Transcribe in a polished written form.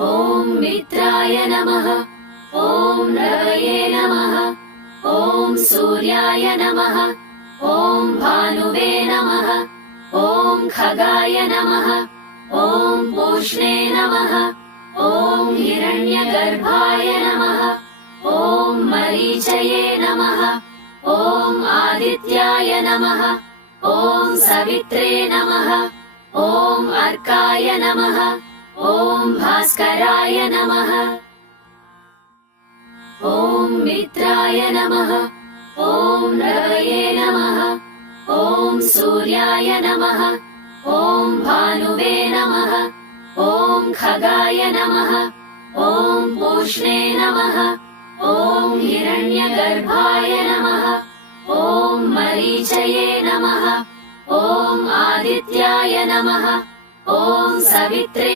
ॐ मित्राय नमः। ॐ रवये नमः। ॐ सूर्याय नमः। ॐ भानुवे नमः। ॐ खगाय नमः। ॐ पूष्णे नमः। ॐ हिरण्यगर्भाय नमः। ॐ मरीचये नमः। ॐ आदित्याय नमः। ॐ सवित्रे नमः। ॐ अर्काय नमः। ॐ भास्कराय नमः। ॐ मित्राय नमः। ॐ रवये नमः। ॐ सूर्याय नमः। ॐ भानुवे नमः। ॐ खगाय नमः। ॐ पूष्णे नमः। ॐ हिरण्यगर्भाय नमः। ॐ मरीचये नमः। ॐ आदित्याय नमः। ॐ सवित्रे